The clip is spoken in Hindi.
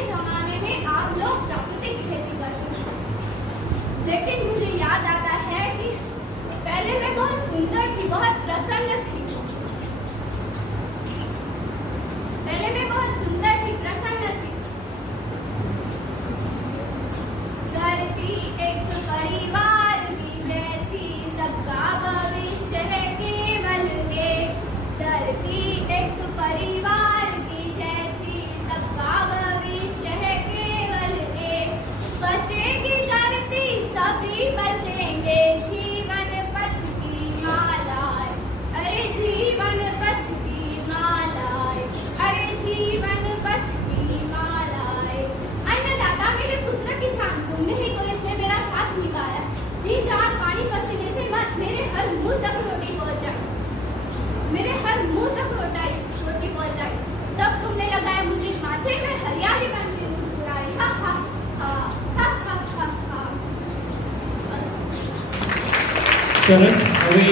पुराने जमाने में आप लोग प्राकृतिक खेती करते थे, लेकिन मुझे याद आता है कि पहले मैं बहुत सुंदर थी, बहुत प्रसन्न थी। पहले मैं बहुत सुंदर थी, प्रसन्न थी। धरती एक परिवार की जैसी, सबका भविष्य है केवल एक। धरती एक परिवार की जैसी, सबका भविष्य है केवल एक। बचेगी धरती सभी बचेंगे, जीवन पथ की मालाएं, अरे जीवन पथ की मालाएं, अरे जीवन पथ की मालाएं। अन्नदाता मेरे पुत्र किसान, तुमने ही तो इसमें मेरा साथ निभाया। 3-4 पानी पसीने से मेरे हर मुंह तक रोटी पहुंच जाए, मेरे हर मुंह तक रोटी पहुंच जाए। तब तुमने लगाया मुझे माथे में, हरियाली बन के मुस्कुराई। हा हा हा हा हा हा हा। સરસ. હવે